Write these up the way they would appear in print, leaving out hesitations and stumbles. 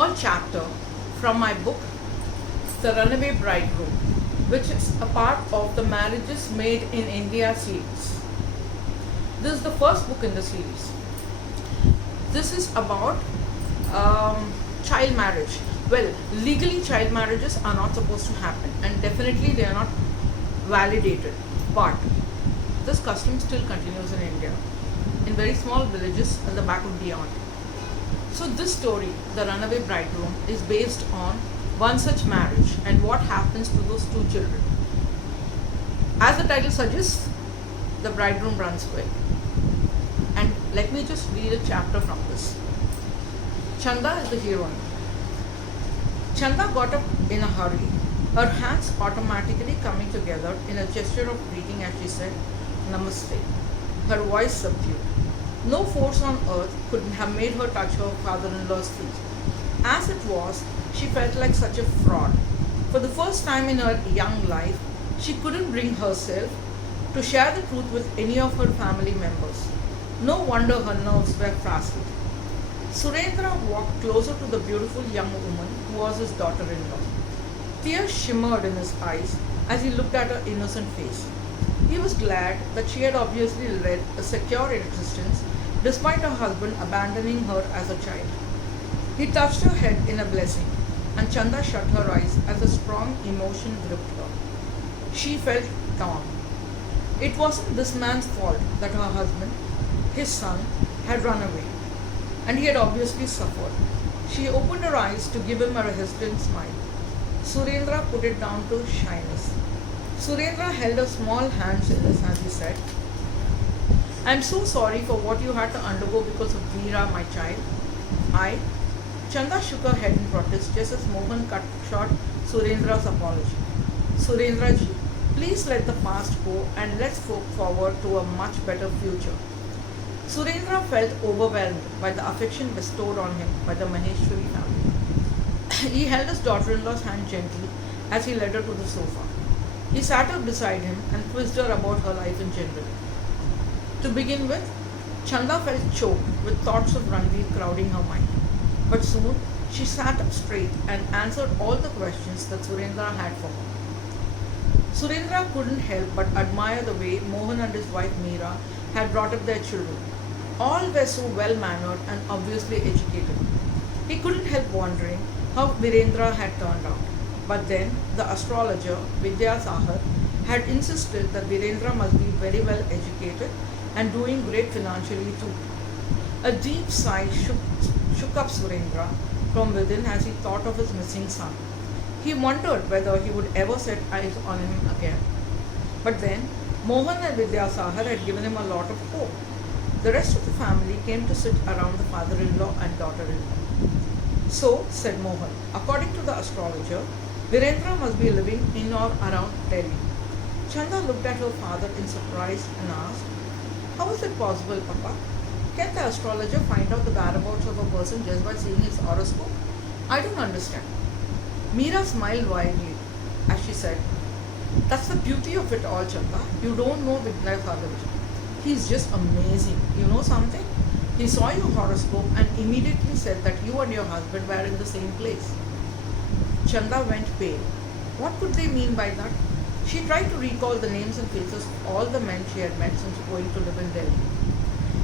small chapter from my book, The Runaway Bridegroom, which is a part of the Marriages Made in India series. This is the first book in the series. This is about child marriage. Well, legally, child marriages are not supposed to happen, and definitely they are not validated. But this custom still continues in India, in very small villages at the back of beyond. So this story, The Runaway Bridegroom, is based on one such marriage and what happens to those two children. As the title suggests, the bridegroom runs away. And let me just read a chapter from this. Chanda is the heroine. Chanda got up in a hurry, her hands automatically coming together in a gesture of greeting as she said, Namaste, her voice subdued. No force on earth could have made her touch her father-in-law's feet. As it was, she felt like such a fraud. For the first time in her young life, she couldn't bring herself to share the truth with any of her family members. No wonder her nerves were frazzled. Surendra walked closer to the beautiful young woman who was his daughter-in-law. Tears shimmered in his eyes as he looked at her innocent face. He was glad that she had obviously led a secure existence despite her husband abandoning her as a child. He touched her head in a blessing, and Chanda shut her eyes as a strong emotion gripped her. She felt calm. It wasn't this man's fault that her husband, his son, had run away, and he had obviously suffered. She opened her eyes to give him a hesitant smile. Surendra put it down to shyness. Surendra held her small hands in his as he said, I'm so sorry for what you had to undergo because of Veera, my child. Chanda shook her head in protest just as Mohan cut short Surendra's apology. Surendra ji, please let the past go and let's look forward to a much better future. Surendra felt overwhelmed by the affection bestowed on him by the Maheshwari family. He held his daughter-in-law's hand gently as he led her to the sofa. He sat her beside him and quizzed her about her life in general. To begin with, Chanda felt choked with thoughts of Ranveer crowding her mind. But soon, she sat up straight and answered all the questions that Surendra had for her. Surendra couldn't help but admire the way Mohan and his wife Meera had brought up their children. All were so well-mannered and obviously educated. He couldn't help wondering how Virendra had turned out. But then, the astrologer, Vidya Sahar, had insisted that Virendra must be very well educated and doing great financially too. A deep sigh shook up Surendra from within as he thought of his missing son. He wondered whether he would ever set eyes on him again. But then, Mohan and Vidya Sahar had given him a lot of hope. The rest of the family came to sit around the father-in-law and daughter-in-law. So, said Mohan, according to the astrologer, Virendra must be living in or around Delhi. Chanda looked at her father in surprise and asked, how is it possible, Papa? Can the astrologer find out the whereabouts of a person just by seeing his horoscope? I don't understand. Meera smiled widely as she said, that's the beauty of it all, Chanda. You don't know Vidya Sagar. He's just amazing. You know something? He saw your horoscope and immediately said that you and your husband were in the same place. Chanda went pale. What could they mean by that? She tried to recall the names and faces of all the men she had met since going to live in Delhi.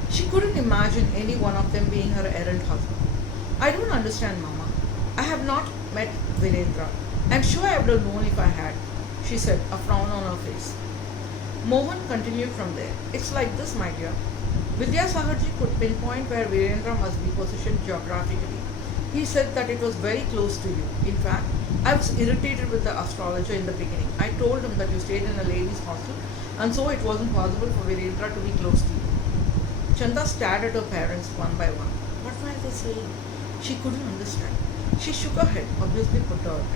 She couldn't imagine any one of them being her errant husband. I don't understand, Mama. I have not met Virendra. I'm sure I would have known if I had, she said, a frown on her face. Mohan continued from there. It's like this, my dear. Vidya Saharji could pinpoint where Virendra must be positioned geographically. He said that it was very close to you. In fact, I was irritated with the astrologer in the beginning. I told him that you stayed in a ladies' hostel and so it wasn't possible for Virendra to be close to you. Chanda stared at her parents one by one. What were they saying? She couldn't understand. She shook her head, obviously perturbed.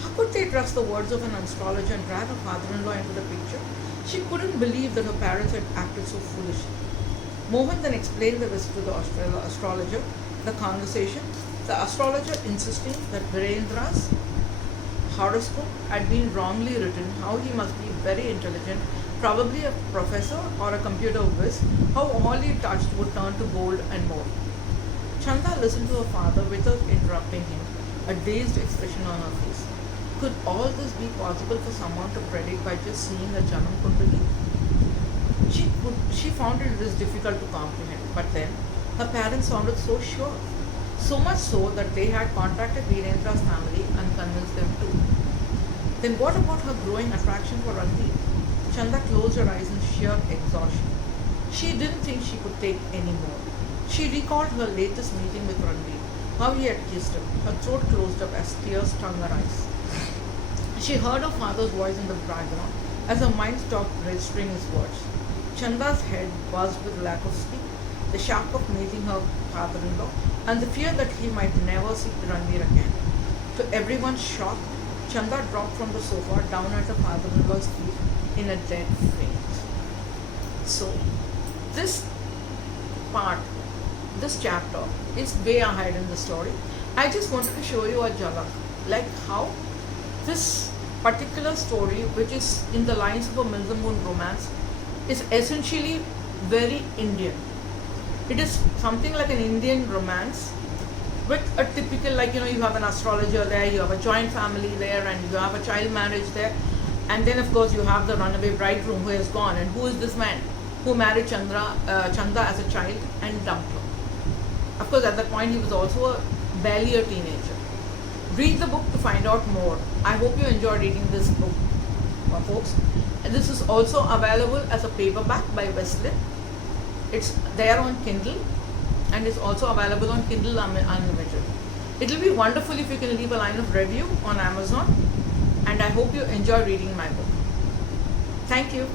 How could they trust the words of an astrologer and drag her father-in-law into the picture? She couldn't believe that her parents had acted so foolishly. Mohan then explained the risk to the astrologer, the conversation, the astrologer insisting that Virendra's horoscope had been wrongly written, how he must be very intelligent, probably a professor or a computer whiz, how all he touched would turn to gold and more. Chanda listened to her father without interrupting him, a dazed expression on her face. Could all this be possible for someone to predict by just seeing a Janam Kundali? She found this difficult to comprehend, but then her parents sounded so sure. So much so that they had contacted Virendra's family and convinced them too. Then what about her growing attraction for Ranveer? Chanda closed her eyes in sheer exhaustion. She didn't think she could take any more. She recalled her latest meeting with Ranveer, how he had kissed her. Her throat closed up as tears stung her eyes. She heard her father's voice in the background as her mind stopped registering his words. Chanda's head buzzed with lack of sleep, the shock of meeting her father-in-law, and the fear that he might never see Ranveer again. To everyone's shock, Chanda dropped from the sofa down at her father-in-law's feet in a dead faint. So, this part, this chapter is way ahead in the story. I just wanted to show you a jhalak, like how this particular story, which is in the lines of a Mills and Moon romance, is essentially very Indian. It is something like an Indian romance with a typical, like, you have an astrologer there, you have a joint family there, and you have a child marriage there. And then, of course, you have the runaway bridegroom who has gone. And who is this man who married Chanda as a child and dumped her? Of course, at that point, he was also barely a teenager. Read the book to find out more. I hope you enjoyed reading this book, folks. And this is also available as a paperback by Westlake. It's there on Kindle, and it's also available on Kindle Unlimited. It will be wonderful if you can leave a line of review on Amazon, and I hope you enjoy reading my book. Thank you.